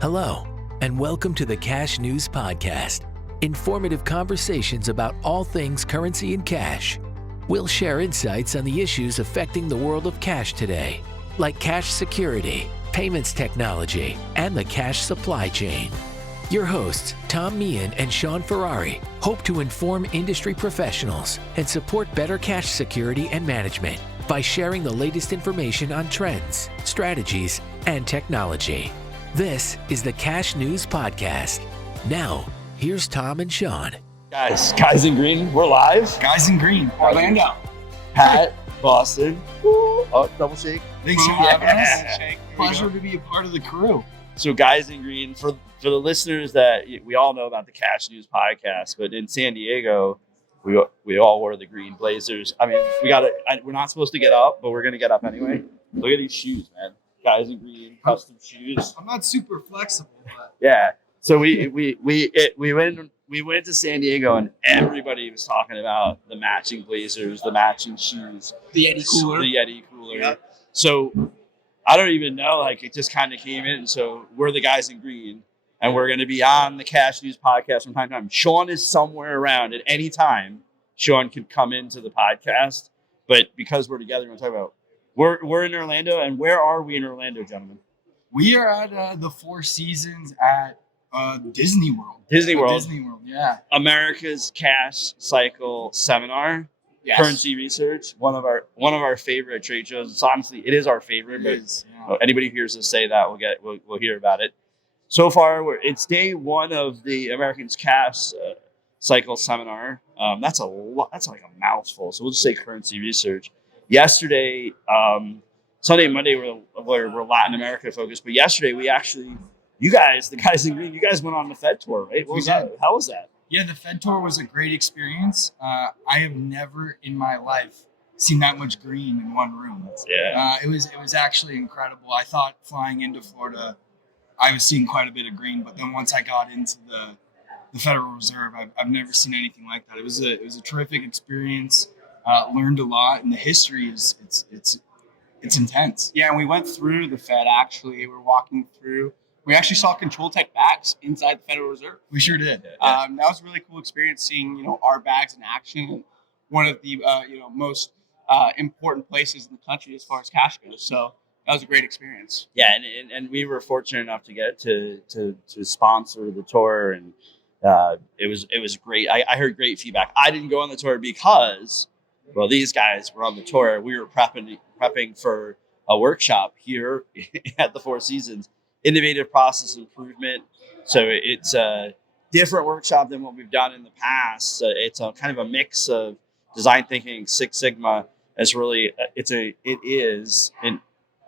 Hello, and welcome to the Cash News Podcast. Informative conversations about all things currency and cash. We'll share insights on the issues affecting the world of cash today, like cash security, payments technology, and the cash supply chain. Your hosts, Tom Meehan and Sean Ferrari, hope to inform industry professionals and support better cash security and management by sharing the latest information on trends, strategies, and technology. This is the Cash News Podcast. Now, here's Tom and Sean. Guys in green, we're live. Guys in green, Orlando. Pat, Boston. Woo. Oh, double shake. Thanks for having us. Pleasure to be a part of the crew. So guys in green, for the listeners that we all know about the Cash News Podcast, but in San Diego, we all wore the green blazers. I mean, we're not supposed to get up, but we're going to get up anyway. Look at these shoes, man. Guys in green, custom shoes. I'm not super flexible, but yeah. So we went to San Diego and everybody was talking about the matching blazers, the matching shoes, the Yeti cooler. Yep. So I don't even know, like it just kind of came in. So we're the guys in green, and we're going to be on the Cash News Podcast from time to time. Sean is somewhere around at any time. Sean could come into the podcast, but because we're together, we're going to talk about. We're in Orlando, and where are we in Orlando, gentlemen? We are at the Four Seasons at Disney World. Disney World, yeah. America's Cash Cycle Seminar, Yes. Currency Research, one of our favorite trade shows. It's honestly, it is our favorite. Anybody who hears us say that, we'll hear about it. So far, it's day one of the America's Cash Cycle Seminar. That's a lot. That's like a mouthful. So we'll just say Currency Research. Yesterday, Sunday and Monday we're Latin America focused, but yesterday you guys, the guys in green, you guys went on the Fed tour, right? What was that? How was that? Yeah, the Fed tour was a great experience. I have never in my life seen that much green in one room. Yeah. It was actually incredible. I thought flying into Florida, I was seeing quite a bit of green, but then once I got into the Federal Reserve, I've never seen anything like that. It was a terrific experience. Learned a lot, and the history is it's intense. Yeah, and we went through the Fed. Actually, we're walking through. We actually saw control tech bags inside the Federal Reserve. We sure did. That was a really cool experience seeing our bags in action. One of the most important places in the country as far as cash goes. So that was a great experience. Yeah, and we were fortunate enough to get to sponsor the tour, and it was great. I heard great feedback. I didn't go on the tour because, well, these guys were on the tour. We were prepping for a workshop here at the Four Seasons, Innovative Process Improvement. So it's a different workshop than what we've done in the past. It's a kind of a mix of design thinking, Six Sigma. It is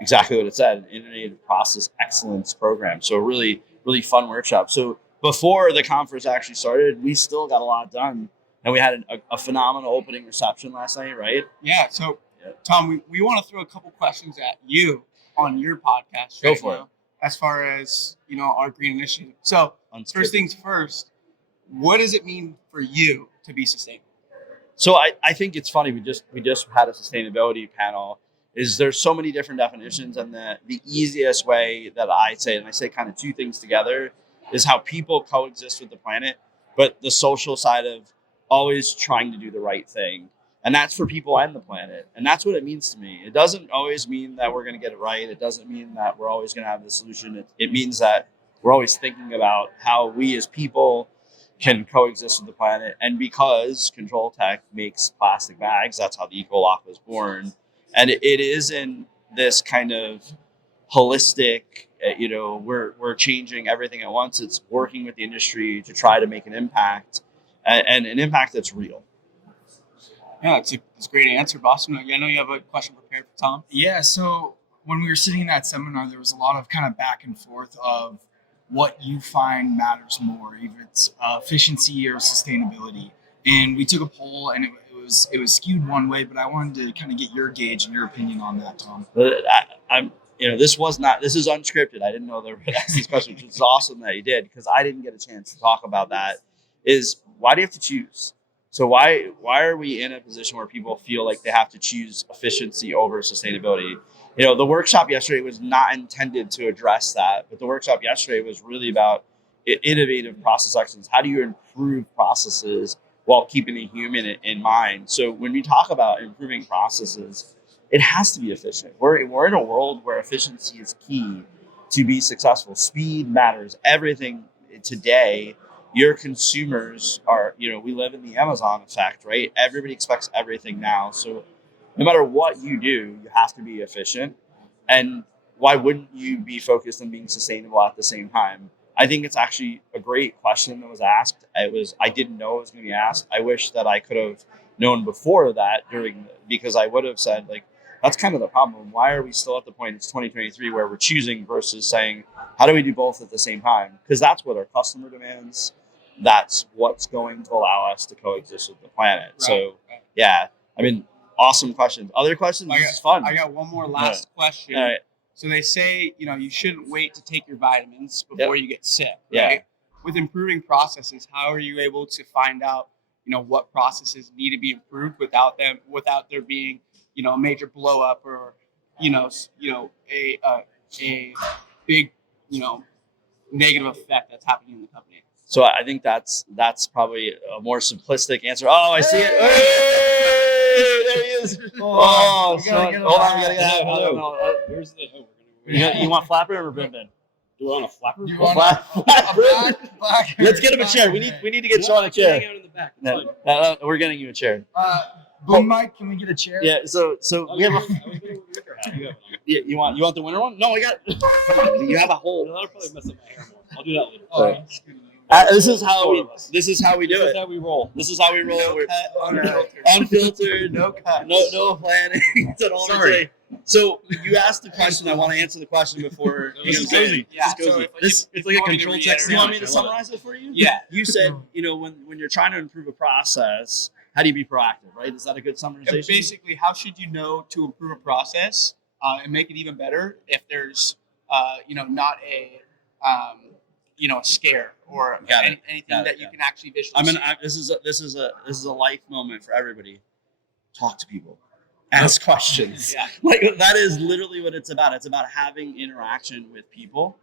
exactly what it said, an Innovative Process Excellence program. So a really, really fun workshop. So before the conference actually started, we still got a lot done. And we had a phenomenal opening reception last night, right? Yeah. So, Tom, we want to throw a couple questions at you on your podcast. Go for it. As far as, our green initiative. So, first things first, what does it mean for you to be sustainable? So I think it's funny. We just had a sustainability panel. There's so many different definitions, and the easiest way that I say, and I say kind of two things together, is how people coexist with the planet, but the social side of always trying to do the right thing. And that's for people and the planet. And that's what it means to me. It doesn't always mean that we're going to get it right. It doesn't mean that we're always going to have the solution. It means that we're always thinking about how we as people can coexist with the planet. And because Control Tech makes plastic bags, that's how the Eco-Lock was born. And it is in this kind of holistic, we're changing everything at once. It's working with the industry to try to make an impact. And an impact that's real. Yeah, it's a great answer, Boston. I know you have a question prepared for Tom. Yeah, so when we were sitting in that seminar, there was a lot of kind of back and forth of what you find matters more, if it's efficiency or sustainability. And we took a poll, and it was skewed one way, but I wanted to kind of get your gauge and your opinion on that, Tom. This is unscripted. I didn't know they were going to ask these questions, which is awesome that you did, because I didn't get a chance to talk about that. Is why do you have to choose? So why are we in a position where people feel like they have to choose efficiency over sustainability? The workshop yesterday was not intended to address that, but the workshop yesterday was really about innovative process excellence. How do you improve processes while keeping a human in mind? So when we talk about improving processes, it has to be efficient. We're in a world where efficiency is key to be successful. Speed matters. Everything today, your consumers are, we live in the Amazon effect, right? Everybody expects everything now. So no matter what you do, you have to be efficient. And why wouldn't you be focused on being sustainable at the same time? I think it's actually a great question that was asked. I didn't know it was going to be asked. I wish that I could have known before that because I would have said, like, that's kind of the problem. Why are we still at the point, it's 2023, where we're choosing versus saying, how do we do both at the same time? Because that's what our customer demands. That's what's going to allow us to coexist with the planet. Right. So, yeah, I mean, awesome questions. Other questions? This is fun. I got one more last question. All right. So they say, you shouldn't wait to take your vitamins before you get sick. Right? Yeah. With improving processes, how are you able to find out, what processes need to be improved without there being, a major blow up or, a big, negative effect that's happening in the company? So I think that's probably a more simplistic answer. Oh, I see it. Hey, there he is. Oh, hold on, we gotta get out. I don't know. Where's the? You want flapper or ribbon? Do I want a flapper? You want a black. Let's get him a chair. We need to get Sean a chair. Hang out in the back. No, we're getting you a chair. Boom Mike, can we get a chair? Yeah. So we have a. You want the winter one? No, I got. You have a whole. That'll probably mess up my hair more. I'll do that later. This is how we do it. This is how we roll. This is how we roll. No cut, unfiltered. No cut. No planning. Sorry. So you asked the question. I want to answer the question before. Yeah. It's like a control text. You want me to summarize it for you? Yeah. You said, when you're trying to improve a process, how do you be proactive, right? Is that a good summarization? Basically, how should you know to improve a process and make it even better if there's, not a, a scare or anything that you can actually visualize? This is a life moment for everybody. Talk to people. Ask questions. Yeah. Like that is literally what it's about. It's about having interaction with people.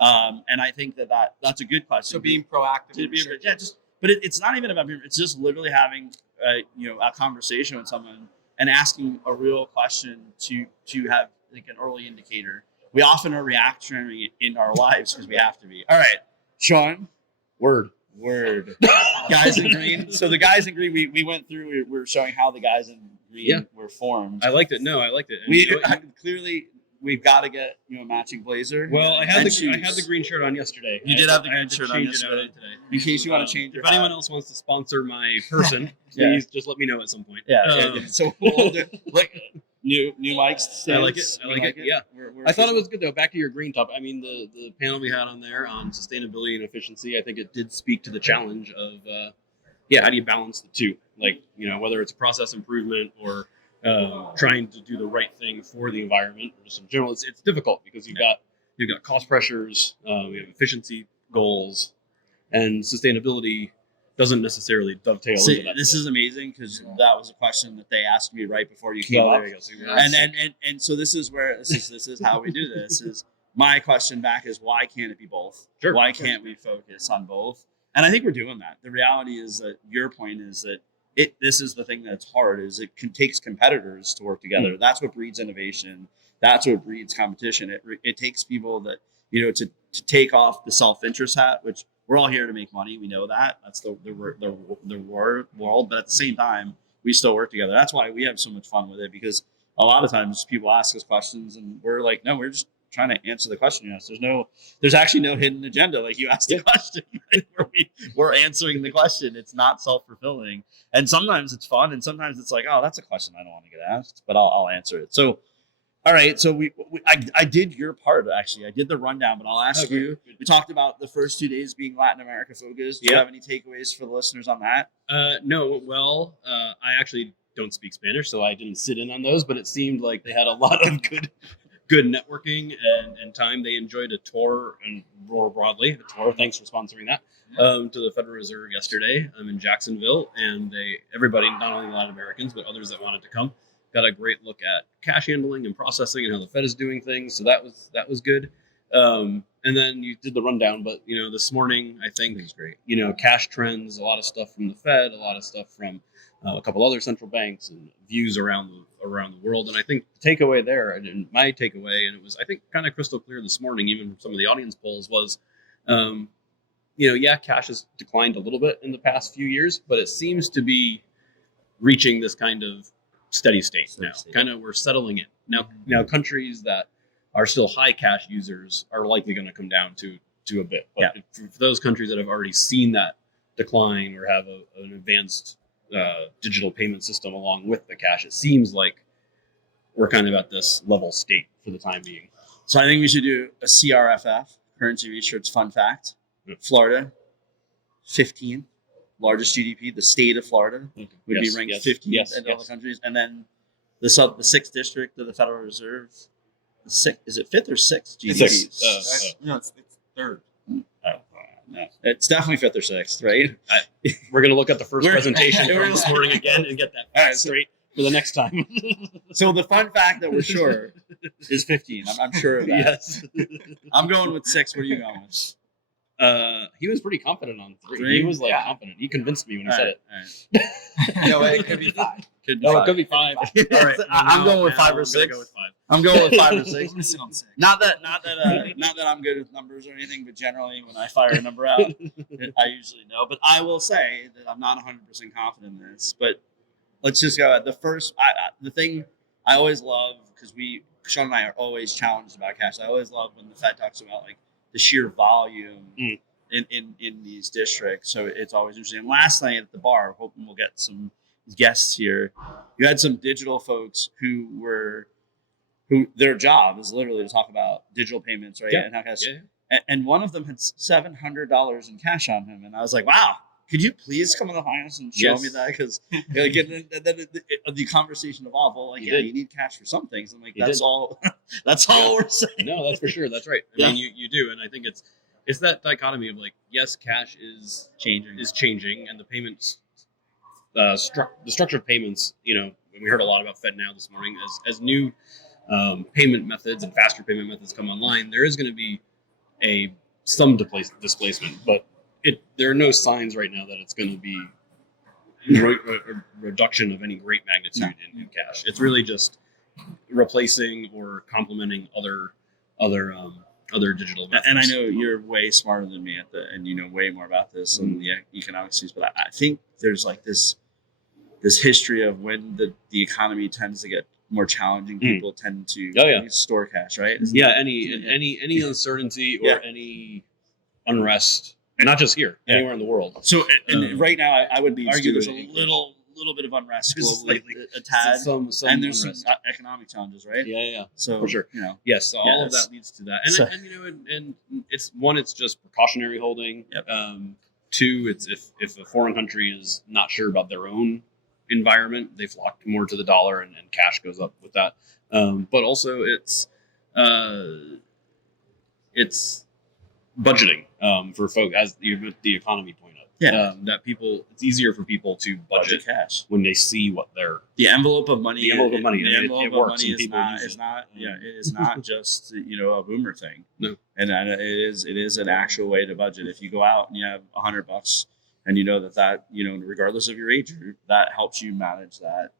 And I think that's a good question. So being proactive. But it's not even about, it's just literally having a conversation with someone and asking a real question to have like an early indicator. We often are reactionary in our lives because we have to be. All right, Sean, word. Guys in green. So the guys in green, we went through. We were showing how the guys in green were formed. I liked it. No, I liked it. And clearly we've got to get a matching blazer. Well, I had the green shirt on yesterday. You did have the green shirt on yesterday. In case you want to change. If anyone else wants to sponsor my person, please just let me know at some point. Yeah. So we'll do, like new mics. I like it. Yeah. I thought it was good though. Back to your green top. I mean, the panel we had on there on sustainability and efficiency. I think it did speak to the challenge of how do you balance the two? Like whether it's process improvement or trying to do the right thing for the environment or just in general, it's difficult because you've got cost pressures, you have efficiency goals, and sustainability doesn't necessarily dovetail into that. This is amazing because that was a question that they asked me right before you came up. And so this is where this is how we do this. Is my question back is why can't it be both? Sure. Why can't we focus on both? And I think we're doing that. The reality is that your point is that this is the thing that's hard is it takes competitors to work together. That's what breeds innovation. That's what breeds competition. It takes people that, to take off the self-interest hat, which we're all here to make money. We know that. That's the world. But at the same time, we still work together. That's why we have so much fun with it, because a lot of times people ask us questions and we're like, no, we're just trying to answer the question you asked. There's actually no hidden agenda. Like you asked a question, right? We're answering the question. It's not self-fulfilling. And sometimes it's fun. And sometimes it's like, oh, that's a question I don't want to get asked, but I'll answer it. So, all right. So I did your part, actually. I did the rundown, but I'll ask you. We talked about the first 2 days being Latin America focused. Do you have any takeaways for the listeners on that? No. Well, I actually don't speak Spanish, so I didn't sit in on those, but it seemed like they had a lot of good networking and time. They enjoyed a tour, and more broadly, a tour. Thanks for sponsoring that. To the Federal Reserve yesterday. I'm in Jacksonville, and everybody, not only Latin Americans, but others that wanted to come, got a great look at cash handling and processing and how the Fed is doing things. So that was good. And then you did the rundown, but this morning I think It's great. Cash trends, a lot of stuff from the Fed, a lot of stuff from a couple other central banks, and views around the world. And I think the takeaway there, and my takeaway, and it was I think kind of crystal clear this morning, even from some of the audience polls, was, cash has declined a little bit in the past few years, but it seems to be reaching this kind of steady state now. Kind of we're settling in now. Countries that are still high cash users are likely going to come down to a bit. But for those countries that have already seen that decline or have an advanced digital payment system along with the cash, it seems like we're kind of at this level state for the time being. So I think we should do a CRFF, currency research fun fact. Florida, 15, largest GDP. The state of Florida would be ranked 15th in all the countries. And then the 6th district of the Federal Reserve, is it 5th or 6th GDP? It's third. No. It's definitely 5th or 6th, right? We're going to look at the first presentation from this morning again and get that straight for the next time. So the fun fact that we're sure is 15. I'm sure of that. Yes. I'm going with 6. What are you going with? He was pretty confident on 3. He was confident. He convinced me when he said it. All right. No, it could be 5. It could be 5. All right. I'm going with 5 or 6. Go with 5. I'm going with 5 or 6. I'm gonna sit on 6. Not that I'm good with numbers or anything, but generally when I fire a number out, I usually know. But I will say that I'm not 100% confident in this. But let's just go. The thing I always love, because Sean and I are always challenged about cash. I always love when the Fed talks about like the sheer volume in these districts. So it's always interesting. And last night at the bar, hoping we'll get some guests here, you had some digital folks who their job is literally to talk about digital payments, right? Yeah. And how cash. Yeah. And one of them had $700 in cash on him, and I was like, "Wow, could you please come in the finance and show me that?" Because then the conversation evolved. Well, you need cash for some things. I'm like, that's all we're saying. No, that's for sure. That's right. I mean, you do, and I think it's that dichotomy of like, yes, cash is changing, and the payments, the structure of payments. We heard a lot about FedNow this morning as new payment methods and faster payment methods come online. There is going to be some displacement, but there are no signs right now that it's going to be a reduction of any great magnitude in cash. It's really just replacing or complementing other digital methods. And I know you're way smarter than me and you know way more about this and the economics piece, but I think there's like this history of when the economy tends to get more challenging, people tend to store cash, right? Any uncertainty or any unrest. And not just here, anywhere in the world. So, right now, I would argue there's a little bit of unrest globally, a tad, and there's some economic challenges, right? Yeah. So for sure, yes. All of that leads to that, and it's just precautionary holding. Yep. 2, it's if a foreign country is not sure about their own environment, they flock more to the dollar, and cash goes up with that. But also, it's budgeting for folks, as the economy point out. That it's easier for people to budget cash when they see what the envelope of money. The envelope of money. It works. It is not just a boomer thing. No, and it is an actual way to budget. If you go out and you have $100 and you know that regardless of your age, that helps you manage that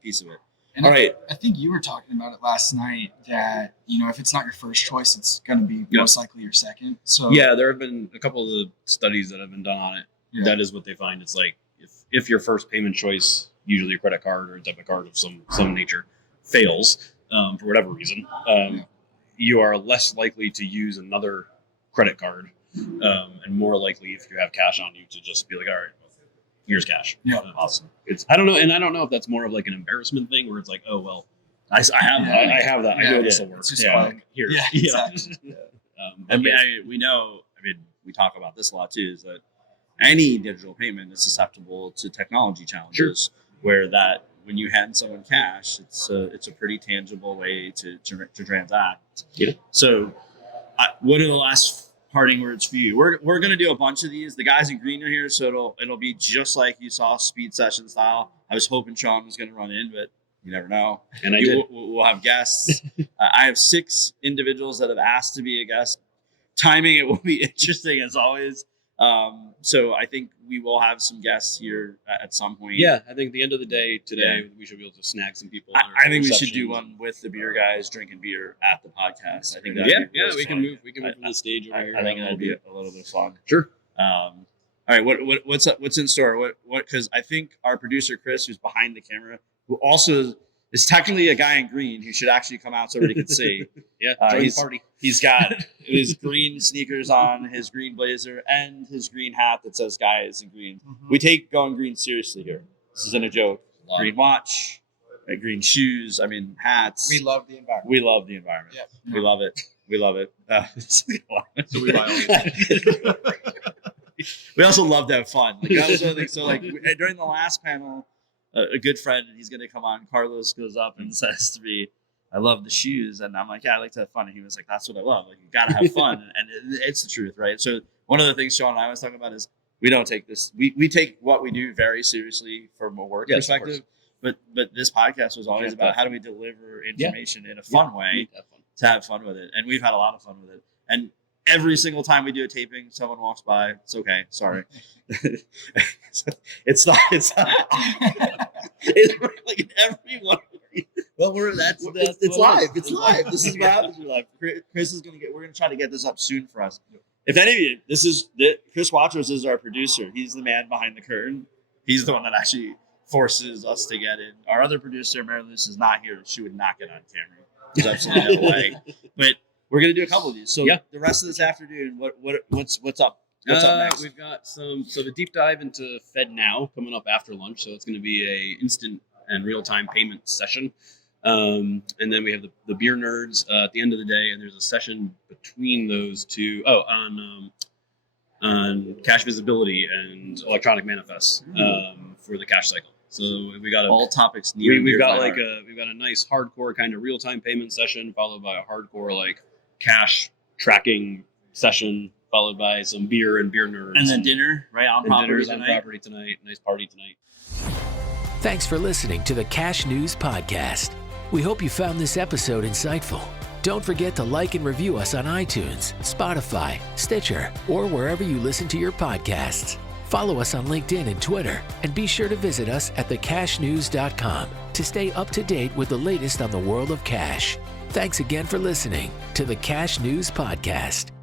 piece of it. And I think you were talking about it last night that, if it's not your first choice, it's going to be most likely your second. So there have been a couple of the studies that have been done on it. Yeah. That is what they find. It's like if your first payment choice, usually a credit card or a debit card of some nature, fails for whatever reason, you are less likely to use another credit card and more likely if you have cash on you to just be like, all right, here's cash. Yeah, awesome. I don't know if that's more of like an embarrassment thing where it's like, oh well, I have that. I know this will work. It's just here. Yeah, exactly. We talk about this a lot too. Is that any digital payment is susceptible to technology challenges? Sure. Where that when you hand someone cash, it's a pretty tangible way to transact. Yeah. So, what are the last parting words for you? We're going to do a bunch of these. The guys in green are here, so it'll be just like you saw, speed session style. I was hoping Sean was going to run in, but You never know. And I did. We'll have guests. I have 6 individuals that have asked to be a guest. Timing, it will be interesting as always. So I think we will have some guests here at some point. Yeah, I think at the end of the day today, we should be able to snag some people. I think we should do one with the beer guys drinking beer at the podcast. I think that we can move from the stage over here. I think that'll be a little bit of fun. Sure. All right, what's up? What's in store? What? Because I think our producer Chris, who's behind the camera, who also is technically a guy in green, who should actually come out so everybody can see. Join the party. He's got his green sneakers on, his green blazer, and his green hat that says "Guys in Green." Mm-hmm. We take going green seriously here. This isn't a joke. Green watch, green shoes. I mean, hats. We love the environment. We love the environment. Yeah. We love it. We love it. So we buy all we also love to have fun. Like, that was the other thing. So, like, during the last panel, a good friend, and he's going to come on, Carlos goes up and says to me, I love the shoes. And I'm like, yeah, I like to have fun. And he was like, that's what I love. Like, you got to have fun. And it's the truth, right? So one of the things Sean and I was talking about is we don't take this. We take what we do very seriously from a work perspective. But this podcast was always about how do we deliver information in a fun way to have fun with it. And we've had a lot of fun with it. And every single time we do a taping, someone walks by. It's okay. Sorry. it's not. It's like everyone. Well, it's live. It's live. This is what happens in live. Chris is gonna we're gonna try to get this up soon for us. If any of you, Chris Watros is our producer. He's the man behind the curtain. He's the one that actually forces us to get in. Our other producer, Mary Luce, is not here. She would not get on camera. There's absolutely no way. But we're gonna do a couple of these. So the rest of this afternoon, what's up? What's up next? We've got the deep dive into Fed Now coming up after lunch. So it's going to be a instant and real-time payment session. And then we have the beer nerds at the end of the day, and there's a session between those two. On cash visibility and electronic manifests for the cash cycle. So we got all topics. We've got a nice hardcore kind of real-time payment session, followed by a hardcore like cash tracking session, followed by some beer and beer nerds, and then dinner on property tonight. Nice party tonight. Thanks for listening to the Cash News Podcast. We hope you found this episode insightful. Don't forget to like and review us on iTunes, Spotify, Stitcher, or wherever you listen to your podcasts. Follow us on LinkedIn and Twitter, and be sure to visit us at thecashnews.com to stay up to date with the latest on the world of cash. Thanks again for listening to the Cash News Podcast.